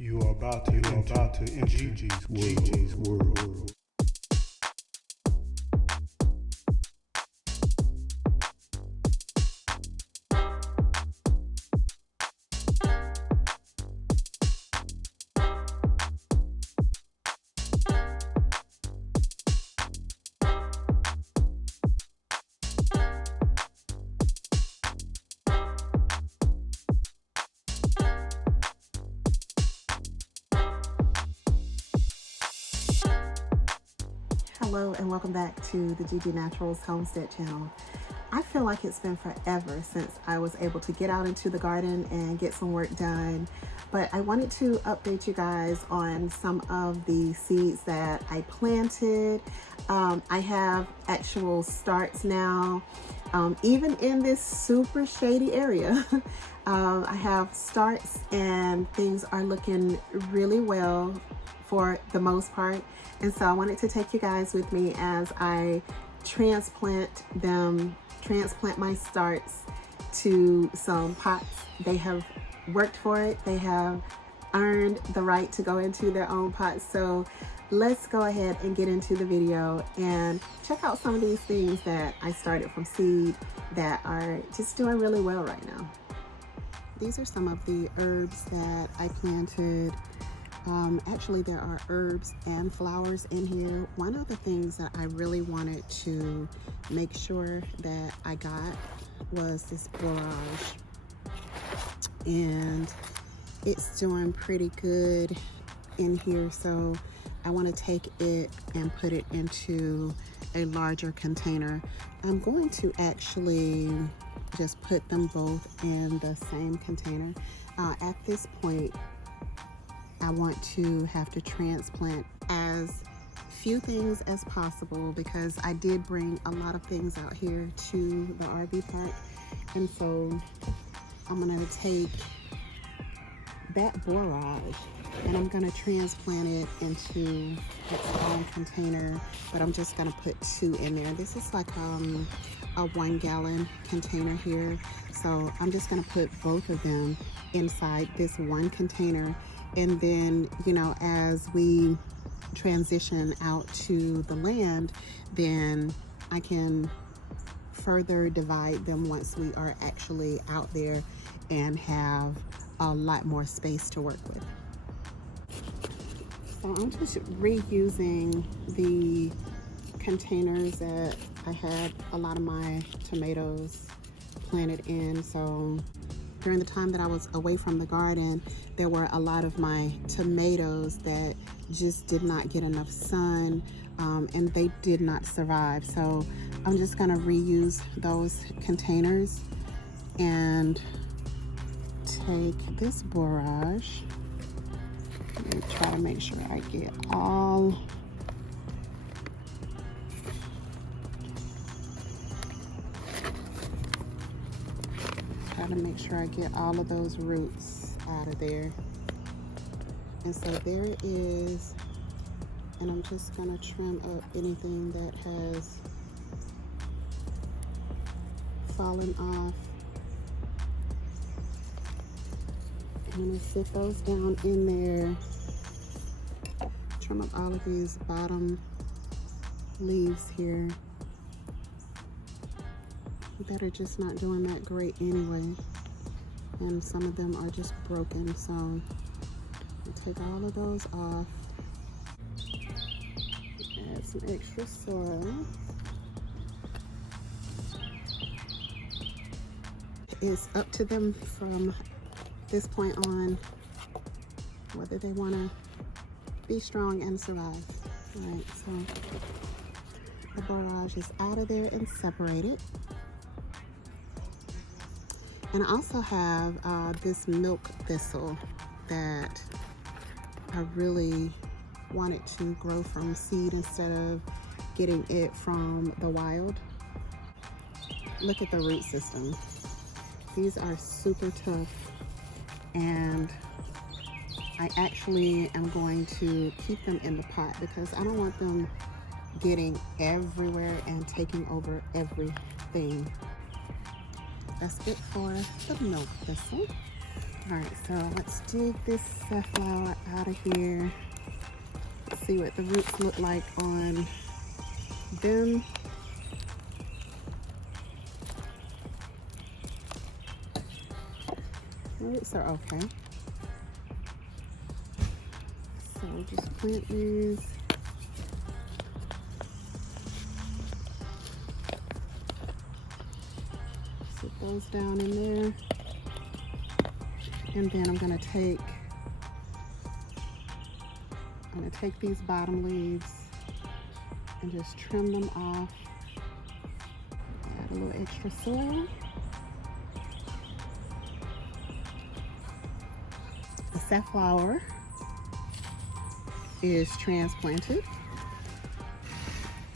You are about to enter Gigi's world. Hello and welcome back to the Gigi Naturals Homestead channel. I feel like it's been forever since I was able to get out into the garden and get some work done, but I wanted to update you guys on some of the seeds that I planted. I have actual starts now, even in this super shady area. I have starts and things are looking really well for the most part. And so I wanted to take you guys with me as I transplant my starts to some pots. They have worked for it. They have earned the right to go into their own pots. So let's go ahead and get into the video and check out some of these things that I started from seed that are just doing really well right now. These are some of the herbs that I planted. Actually, there are herbs and flowers in here. One of the things that I really wanted to make sure that I got was this borage, and it's doing pretty good in here, so I want to take it and put it into a larger container. I'm going to actually just put them both in the same container. At this point, I want to have to transplant as few things as possible because I did bring a lot of things out here to the RV park, and so I'm gonna take that borage and I'm gonna transplant it into its own container, but I'm just gonna put two in there. This is like a 1 gallon container here, so I'm just gonna put both of them inside this one container. And then, you know, as we transition out to the land, then I can further divide them once we are actually out there and have a lot more space to work with. So I'm just reusing the containers that I had a lot of my tomatoes planted in. So during the time that I was away from the garden, there were a lot of my tomatoes that just did not get enough sun, and they did not survive. So I'm just gonna reuse those containers and take this borage. Let me try to make sure I get all of those roots out of there. And so there it is, and I'm just gonna trim up anything that has fallen off. I'm gonna sit those down in there, trim up all of these bottom leaves here that are just not doing that great anyway, and some of them are just broken, so I'll take all of those off. Add some extra soil. It's up to them from this point on whether they want to be strong and survive. All right, so the borage is out of there and separated. And I also have this milk thistle that I really wanted to grow from seed instead of getting it from the wild. Look at the root system. These are super tough, and I actually am going to keep them in the pot because I don't want them getting everywhere and taking over everything. That's it for the milk thistle. All right, so let's dig this safflower out of here. See what the roots look like on them. Roots are okay. So we'll just plant these. Put those down in there. And then I'm gonna take these bottom leaves and just trim them off. Add a little extra soil. The safflower is transplanted.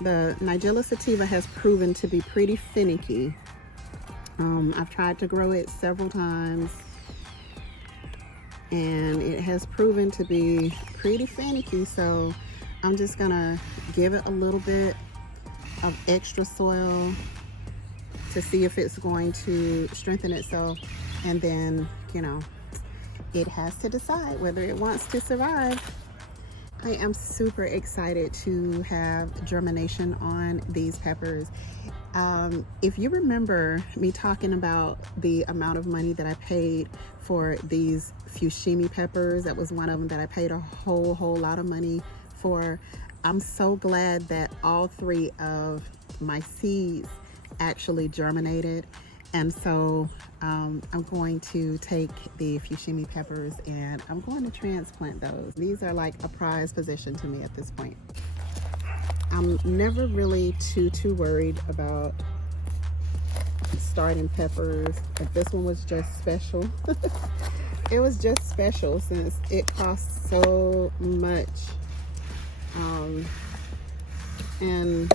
The Nigella sativa has proven to be pretty finicky. I've tried to grow it several times, and it has proven to be pretty finicky, so I'm just gonna give it a little bit of extra soil to see if it's going to strengthen itself, and then, you know, it has to decide whether it wants to survive. I am super excited to have germination on these peppers. If you remember me talking about the amount of money that I paid for these fushimi peppers, that was one of them that I paid a whole lot of money for. I'm so glad that all three of my seeds actually germinated. And so I'm going to take the fushimi peppers and I'm going to transplant those. These are like a prized possession to me at this point. I'm never really too worried about starting peppers, but this one was just special. It was just special since it costs so much. And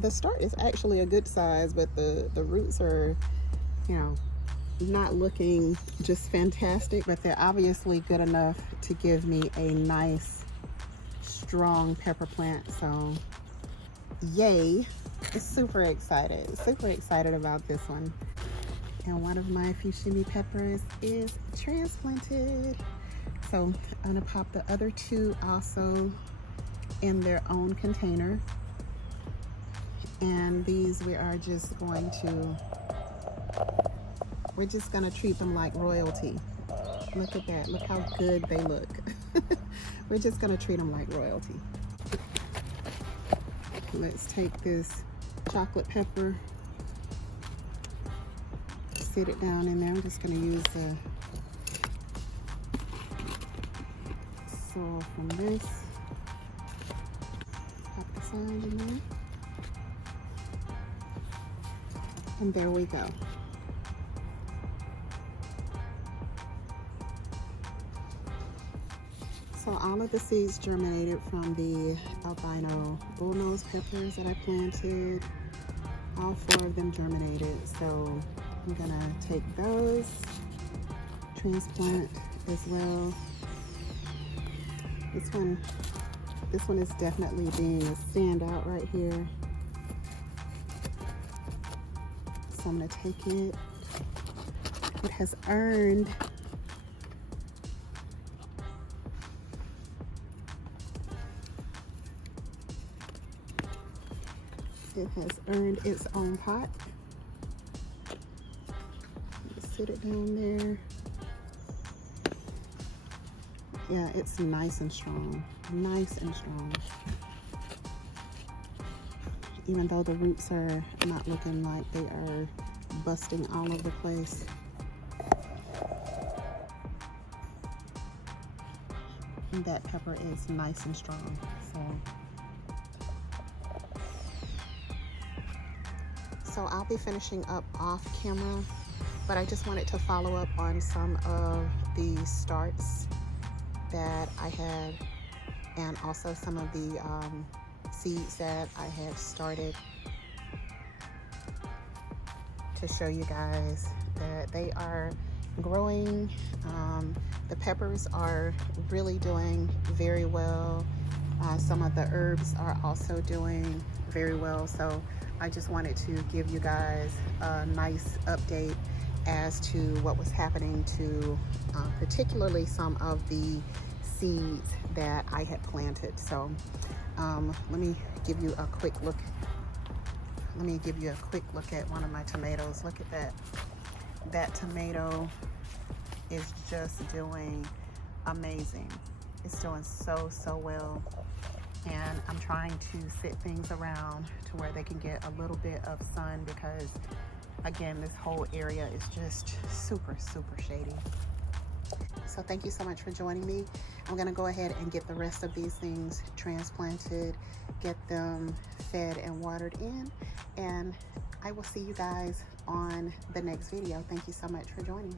the start is actually a good size, but the roots are, you know, not looking just fantastic, but they're obviously good enough to give me a nice strong pepper plant. So yay, super excited about this one. And one of my fushimi peppers is transplanted, so I'm gonna pop the other two also in their own container. And these we're just gonna treat them like royalty. Look at that, look how good they look. We're just gonna treat them like royalty. Let's take this chocolate pepper, sit it down in there. I'm just gonna use the soil from this. Pop the side in there. And there we go. So all of the seeds germinated from the albino bullnose peppers that I planted. All 4 of them germinated. So I'm gonna take those, transplant as well. This one is definitely being a standout right here. So I'm gonna take it. It has earned its own pot. Just sit it down there. Yeah, it's nice and strong. Nice and strong. Even though the roots are not looking like they are busting all over the place. And that pepper is nice and strong. So I'll be finishing up off camera, but I just wanted to follow up on some of the starts that I had, and also some of the seeds that I had started, to show you guys that they are growing. The peppers are really doing very well. Some of the herbs are also doing very well. So I just wanted to give you guys a nice update as to what was happening to particularly some of the seeds that I had planted. So let me give you a quick look. Let me give you a quick look at one of my tomatoes. Look at that. That tomato is just doing amazing. It's doing so well. And I'm trying to sit things around to where they can get a little bit of sun, because again, this whole area is just super shady. So thank you so much for joining me. I'm gonna go ahead and get the rest of these things transplanted, get them fed and watered in, and I will see you guys on the next video. Thank you so much for joining.